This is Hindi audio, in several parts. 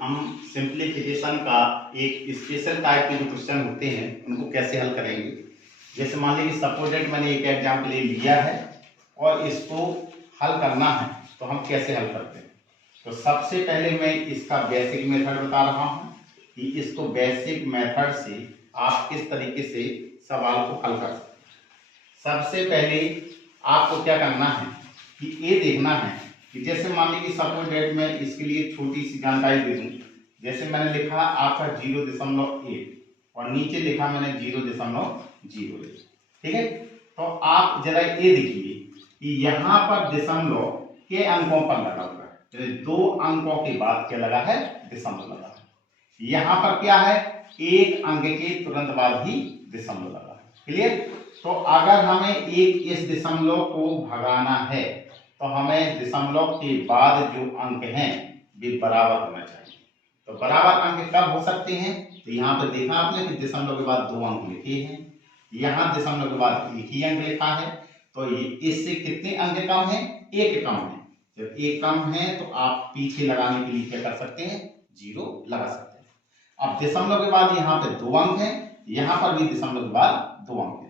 हम सिंप्लीफिकेशन का एक स्पेशल टाइप के जो क्वेश्चन होते हैं उनको कैसे हल करेंगे। जैसे मान लीजिए सपोर्टेड मैंने एक एग्जाम्पल लिया है और इसको हल करना है तो हम कैसे हल करते हैं। तो सबसे पहले मैं इसका बेसिक मेथड बता रहा हूँ कि इसको बेसिक मेथड से आप किस तरीके से सवाल को हल कर सकते हैं। सबसे पहले आपको क्या करना है कि ये देखना है कि जैसे मान लीजिए सपोर्टेड में इसके लिए छोटी सी जानकारी दे दूं। जैसे मैंने लिखा आपका 0.1 और नीचे लिखा मैंने 0.01। ठीक है, तो आप जरा ये देखिए कि यहाँ पर दशमलव के अंकों पर लगा हुआ है, तो 2 अंकों के बाद क्या लगा है, दशमलव लगा है। यहाँ पर क्या है, 1 अंक के तुरंत बाद ही दशमलव लगा है। क्लियर। तो अगर हमें एक इस दशमलव को भगाना है तो हमें दशमलव के बाद जो अंक हैं वे बराबर होना चाहिए। तो बराबर अंक कब हो सकते हैं, तो यहाँ पे देखा आपने कि दशमलव के बाद 2 अंक लिखे हैं, यहाँ दशमलव के बाद 1 ही अंक लिखा है, तो ये इससे कितने अंक कम है, 1 कम है। जब 1 कम है तो आप पीछे लगाने के लिए क्या कर सकते हैं, 0 लगा सकते हैं। अब दशमलव के बाद यहाँ पे 2 अंक है, यहाँ पर भी दशमलव के बाद 2 अंक है,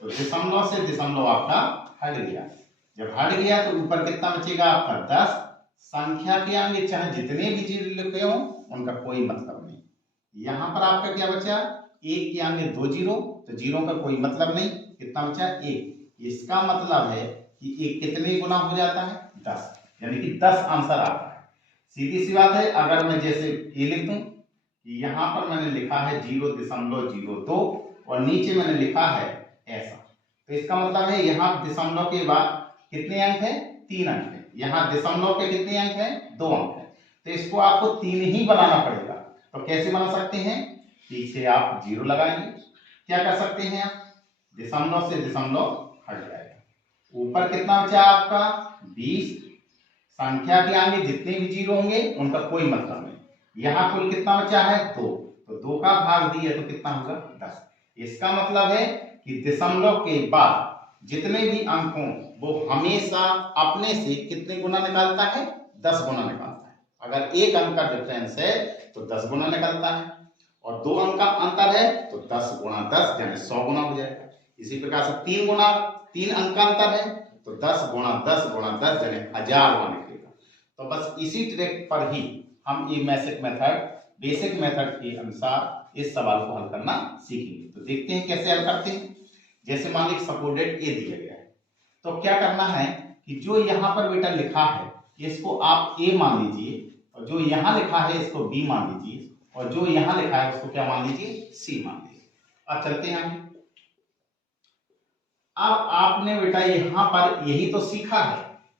तो दशमलव से दशमलव आपका हट गया। जब हट गया तो ऊपर कितना बचेगा आपका 10। संख्या के आगे चाहे जितने भी जीरो लिखे हो उनका कोई मतलब नहीं। यहाँ पर आपका क्या बचा, 1 के आगे 2 जीरो, तो जीरो का कोई मतलब नहीं, कितना बचा 1। इसका मतलब है कि 1 कितने गुना हो जाता है, 10, यानी कि 10 आंसर आता है। सीधी सी बात है। अगर मैं जैसे ये लिख दूं कि यहाँ पर मैंने लिखा है 0.02 और नीचे मैंने लिखा है ऐसा, तो इसका मतलब है यहाँ दशमलव के बाद कितने अंक है, 3 अंक है। यहाँ दशमलव के कितने अंक है, 2 अंक है, तो इसको आपको 3 ही बनाना पड़ेगा। तो कैसे बना सकते हैं, पीछे आप 0 लगाएंगे, क्या कर सकते हैं आप, दशमलव से दशमलव हट जाएगा। ऊपर कितना बचा आपका 20। संख्या के आगे जितने भी जीरो होंगे उनका कोई मतलब नहीं। यहाँ कुल कितना बचा है, 2, तो 2 का भाग दिया तो कितना होगा, 10। इसका मतलब है कि दशमलव के बाद जितने भी अंक हों वो हमेशा अपने से कितने गुना निकालता है, 10 गुना निकालता है। अगर 1 अंक का डिफरेंस है तो 10 गुना निकालता है, और 2 अंक का अंतर है तो 10 गुना 10 यानी 100 गुना हो जाएगा। इसी प्रकार से 3 अंक का अंतर है तो 10 गुना 10 गुना 10 यानी 1000 गुना निकलेगा। तो बस इसी ट्रिक पर ही हम ये बेसिक मेथड के अनुसार इस सवाल को हल करना सीखेंगे। तो देखते हैं कैसे हल करते हैं। जैसे मान लीजिए सपोर्टेड ए दिया गया है, तो क्या करना है कि जो यहाँ पर बेटा लिखा है इसको आप ए मान लीजिए, और जो यहाँ लिखा है इसको बी मान लीजिए, और जो यहाँ लिखा है उसको क्या मान लीजिए, सी मान लीजिए। अब चलते हैं आगे। अब आपने बेटा यहाँ पर यही तो सीखा है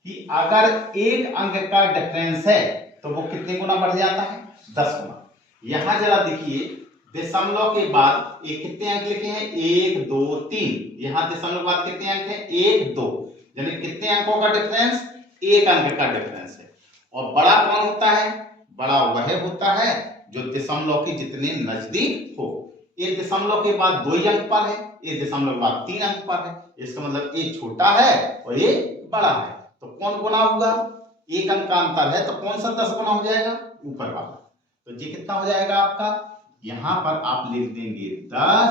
कि अगर 1 अंक का डिफरेंस है तो वो कितने गुना बढ़ जाता है, 10 गुना। यहां जरा देखिए दशमलव के बाद एक कितने अंक लिखे हैं, 1 2 3। यहाँ दशमलव के बाद कितने अंक हैं, 1 2, यानी कितने अंकों का डिफरेंस, 1 अंक का डिफरेंस है। और बड़ा कौन होता है, बड़ा वह होता है जो दशमलव के जितने नजदीक हो। ये दशमलव के बाद 2 अंक पर है, ये दशमलव के बाद 3 अंक पर है। इसका मतलब ये छोटा है और ये बड़ा है, तो कौन गुना होगा, 1 अंक का अंतर है तो कौन सा 10 गुना हो जाएगा, ऊपर वाला। तो ये कितना हो जाएगा आपका, यहां पर आप लिख देंगे 10,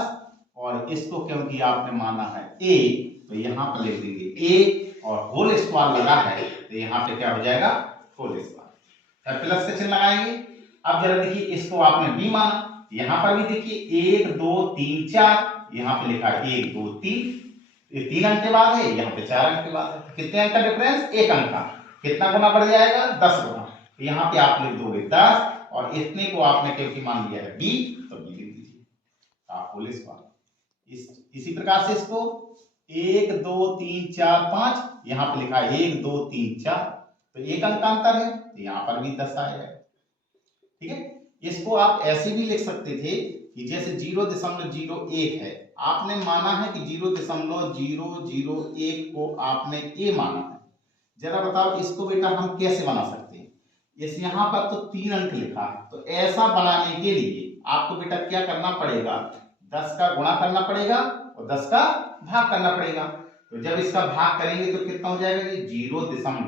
और इसको क्योंकि आपने माना है ए तो यहां पर लिख देंगे ए, और होल स्क्वायर लगा है तो यहां पे क्या हो जाएगा, होल स्क्वायर। प्लस का चिन्ह लगाएंगे। अब जरा देखिए इसको आपने बी माना, यहां पर भी देखिए 1 2 3 4, यहां पे लिखा है 1 2 3, ये 3 अंक के बाद है, यहाँ पे 4 अंक के बाद है। कितने अंक का डिफरेंस, 1 अंक का, कितना गुना बढ़ जाएगा, 10 गुना। तो यहाँ पे आप लिख दोगे 10, और इतने को आपने क्योंकि मान लिया है बी तो बी लिख दीजिए, आप होल स्क्वायर। इसी प्रकार से इसको 1 2 3 4 5, यहाँ पे लिखा है 1 2 3 4, तो 1 अंक का अंतर है तो यहाँ पर भी 10 आएगा। ठीक है, इसको आप ऐसे भी लिख सकते थे कि जैसे 0.01 है, आपने माना है कि 0.001 को आपने ए माना है। जरा बताओ इसको बेटा हम कैसे बना सकते हैं। इस यहाँ पर तो 3 अंक लिखा है, तो ऐसा बनाने के लिए आपको बेटा क्या करना पड़ेगा, 10 का गुणा करना पड़ेगा और 10 का भाग करना पड़ेगा। तो जब इसका भाग करेंगे तो कितना हो जाएगा, 0.01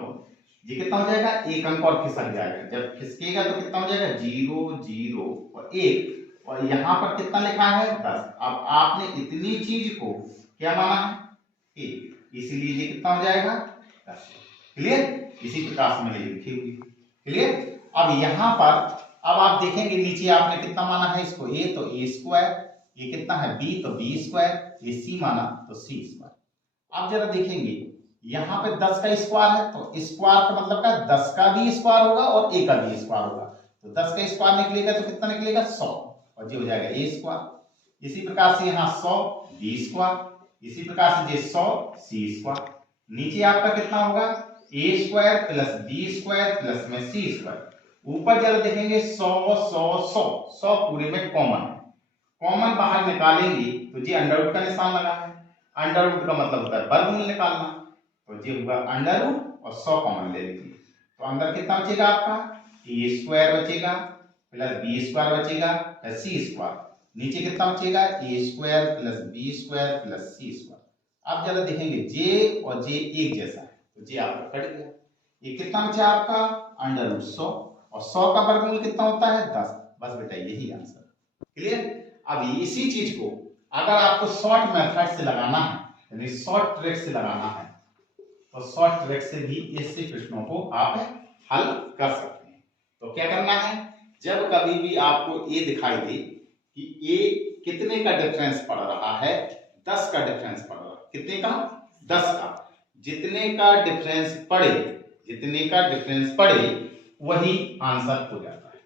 ये कितना हो जाएगा, एक अंक और खिसक जाएगा, जब खिसकेगा तो कितना हो जाएगा 0 0 और 1, और यहाँ पर कितना लिखा है 10। अब आपने इतनी चीज को क्या माना है 1, इसीलिए ये कितना हो जाएगा 10। क्लियर, इसी प्रकार से मैंने लिखी हुई। क्लियर, अब यहाँ पर अब आप देखेंगे नीचे आपने कितना माना है इसको a, तो a स्क्वायर, ये कितना है b, तो b स्क्वायर, ये c माना तो c स्क्वायर। अब जरा देखेंगे यहाँ पे 10 का स्क्वायर है, तो स्क्वायर का मतलब क्या 10 का भी स्क्वायर होगा और a का भी स्क्वायर होगा, तो 10 का स्क्वायर निकलेगा तो कितना निकलेगा 100, और ये हो जाएगा a स्क्वायर। इसी प्रकार से यहाँ 100 b स्क्वायर, इसी प्रकार से ये 100 c स्क्वायर। नीचे आपका कितना होगा a square plus b square plus में c स्क्वायर। ऊपर जरा देखेंगे 100 100 100 100 पूरे में कॉमन है, कॉमन बाहर निकालेंगे तो ये अंडर रूट का निशान लगा है, अंडर रूट का मतलब होता है वर्गमूल निकालना, तो ये होगा अंडर रूट और 100 कॉमन ले लीजिए, तो अंदर कितना बचेगा आपका a स्क्वायर बचेगा प्लस b स्क्वायर बचेगा प्लस c स्क्वायर। नीचे कितना बचेगा a square plus b square plus c square. अब जरा देखेंगे j और j एक जैसा है, तो j आपका कट गया, ये कितना बचा आपका अंडर रूट 100, और 100 का वर्गमूल कितना होता है 10। बस बेटा यही आंसर। क्लियर, अब इसी चीज को अगर आपको शॉर्ट मेथड से लगाना है, यानी शॉर्ट ट्रिक से लगाना है, तो शॉर्ट ट्रिक से भी ऐसे प्रश्नों को आप हल कर सकते हैं। तो क्या करना है, जब कभी भी आपको a दिखाई दे कि a कितने का डिफरेंस पड़ रहा है, 10 का डिफरेंस पड़ रहा है, कितने का 10 का, जितने का डिफरेंस पड़े, जितने का डिफरेंस पड़े वही आंसर हो जाता है।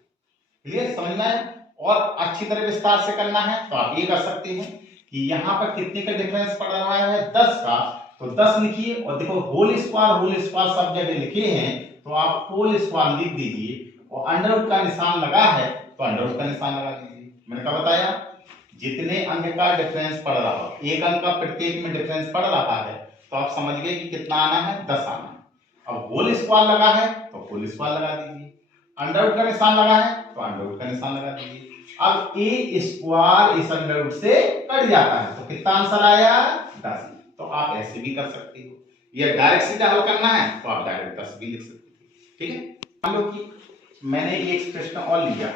क्लियर, समझ में आया? और अच्छी तरह विस्तार से करना है तो आप ये कर सकते हैं कि यहाँ पर कितने का डिफरेंस पड़ रहा है 10 का, तो 10 लिखिए, और देखो होल स्क्वायर सब जगह लिखे हैं, तो आप होल स्क्वायर लिख दीजिए, और अंडर रूट का निशान लगा है तो अंडर रूट का निशान लगा दीजिए। मैंने क्या बताया, जितने अंक का डिफरेंस पड़ रहा हो, एक अंक का प्रत्येक में डिफरेंस पड़ रहा है, तो आप समझ गए कि कितना आना है 10 आना है। अब होल स्क्वायर लगा है तो होल स्क्वायर लगा दीजिए, अंडर रूट का निशान लगा है तो अंडर रूट का निशान लगा दीजिए। अब a स्क्वायर इस अंडर रूट से कट जाता है, तो कितना आंसर आया 10। तो आप ऐसे भी कर सकते हो, या डायरेक्ट सीधा हल करना है तो आप डायरेक्ट 10 भी लिख सकते हो। ठीक है, मान लो कि मैंने एक प्रश्न और लिया,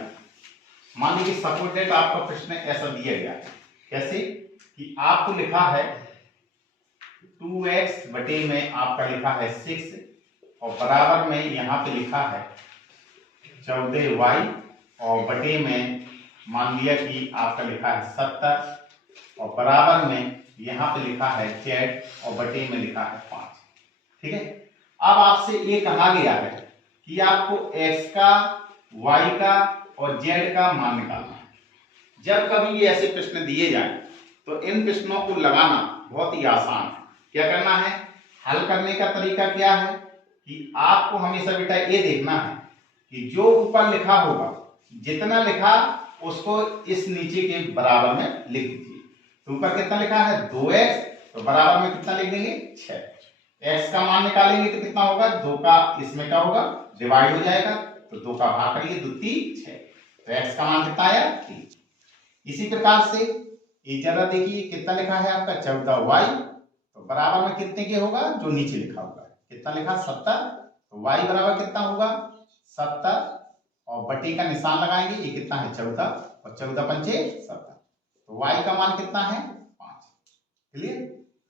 मान लीजिए सपोर्टेड आपका प्रश्न ऐसा दिया गया है, कैसे कि आपको लिखा है 2x बटे में आपका लिखा है 6, और बराबर में यहाँ पे लिखा है 14y, और बटे में मान लिया कि आपका लिखा है 70, और बराबर में यहाँ पे लिखा है z, और बटे में लिखा है 5। ठीक है, अब आपसे ये कहा गया है कि आपको x का, y का और z का मान निकालना है। जब कभी ये ऐसे प्रश्न दिए जाए तो इन प्रश्नों को लगाना बहुत ही आसान है। क्या करना है, हल करने का तरीका क्या है कि आपको हमेशा बेटा ये देखना है कि जो ऊपर लिखा होगा, जितना लिखा उसको इस नीचे के बराबर में लिख दीजिए। तो ऊपर कितना लिखा है 2x, तो बराबर में कितना लिख देंगे 6। x का मान निकालेंगे तो कितना होगा, 2 का इसमें क्या होगा डिवाइड हो जाएगा, तो 2 का भाग करिए, 2 3 6, तो x का मान कितना आया 3। इसी प्रकार से ये जरा देखिए कितना लिखा है आपका 14y, तो बराबर में कितने के होगा, जो नीचे लिखा होगा कितना लिखा 70, तो y बराबर कितना होगा 70, और बटे का निशान लगाएंगे, ये कितना है 14, और 14 पंचे 70, तो y का मान कितना है 5। क्लियर,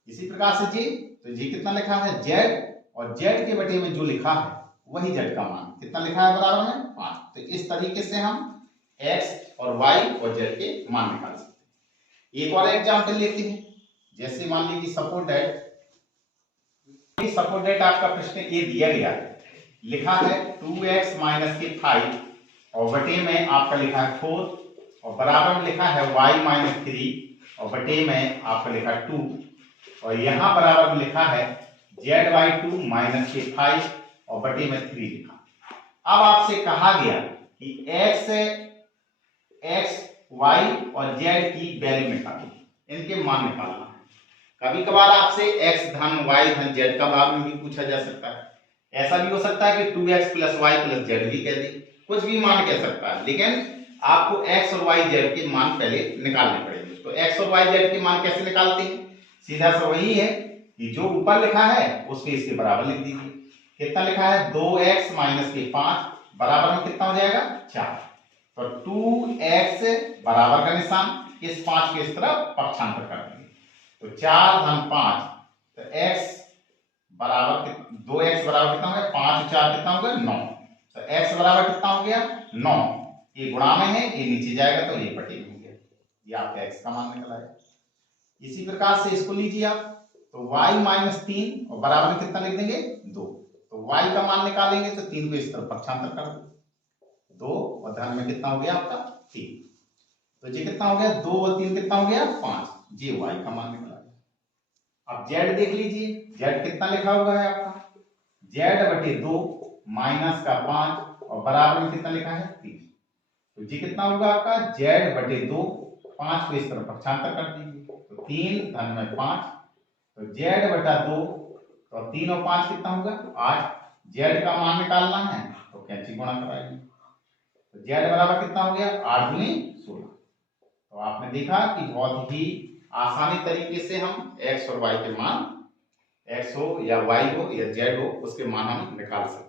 इसी प्रकार से जी, तो जी कितना लिखा है z, और z के बटे में जो लिखा है वही z का मान कितना लिखा है बराबर में 5। तो इस तरीके से हम x और y और z के मान निकाल सकते हैं। एक और एग्जांपल लेते हैं, जैसे मान लीजिए सपोज दैट आपका प्रश्न ये दिया गया है, लिखा है 2x माइनस के 5, और बटे में आपका लिखा है 4, और बराबर में लिखा है y माइनस 3, और बटे में आपका लिखा है 2, और यहाँ बराबर में लिखा है z/2 माइनस के 5, और बटे में 3 लिखा। अब आपसे कहा गया कि x, y और z की वैल्यू निकालिए, इनके मान निकालना है। कभी कभार आपसे x धन y धन z का भाग में भी पूछा जा सकता है, ऐसा भी हो सकता है कि 2x plus y plus z भी कह दे, कुछ भी मान कह सकता है, लेकिन आपको x और y z के मान पहले निकालने पड़ेंगे। तो x और y z के मान कैसे निकालते हैं, सीधा सा वही है कि जो ऊपर लिखा है उसके इसके बराबर लिख दीजिए। कितना लिखा है 2x माइनस के 5 बराबर में कितना हो जाएगा 4। तो 2x बराबर का निशान इस 5 के इस तरफ पक्षांतर कर देंगे तो 4 धन 5 तो x बराबर 2x बराबर कितना हो गया 5 4 कितना हो गया 9। तो x बराबर कितना हो गया 9। ये गुणा में है ये नीचे जाएगा तो ये बटे में हो गया। ये आपका x का मान निकला है। इसी प्रकार से इसको लीजिए आप तो y माइनस 3 और बराबर में कितना लिख देंगे 2। तो y का मान निकालेंगे तो 3 को इस तरफ पक्षांतर कर दो 2 और धन में कितना हो गया आपका 3। तो ये कितना हो गया 2 और 3 कितना हो गया 5। ये y का मान निकला है। अब z देख लीजिए z कितना लिखा हुआ है आपका z बटे 2 माइनस का 5 और बराबर में कितना लिखा है 3। तो ये कितना होगा आपका z बटे 2 5 को इस तरफ पक्षांतर कर दीजिए तो 3 धन में 5 तो z बटा 2 तो 3 और 5 कितना होगा 8। z का मान निकालना है तो कैंची गुणा कराएंगे तो z बराबर कितना हो गया 8 दूनी 16। तो आपने देखा कि बहुत ही आसानी तरीके से हम x और y के मान x हो या y हो या z हो उसके मान हम निकाल सकते हैं।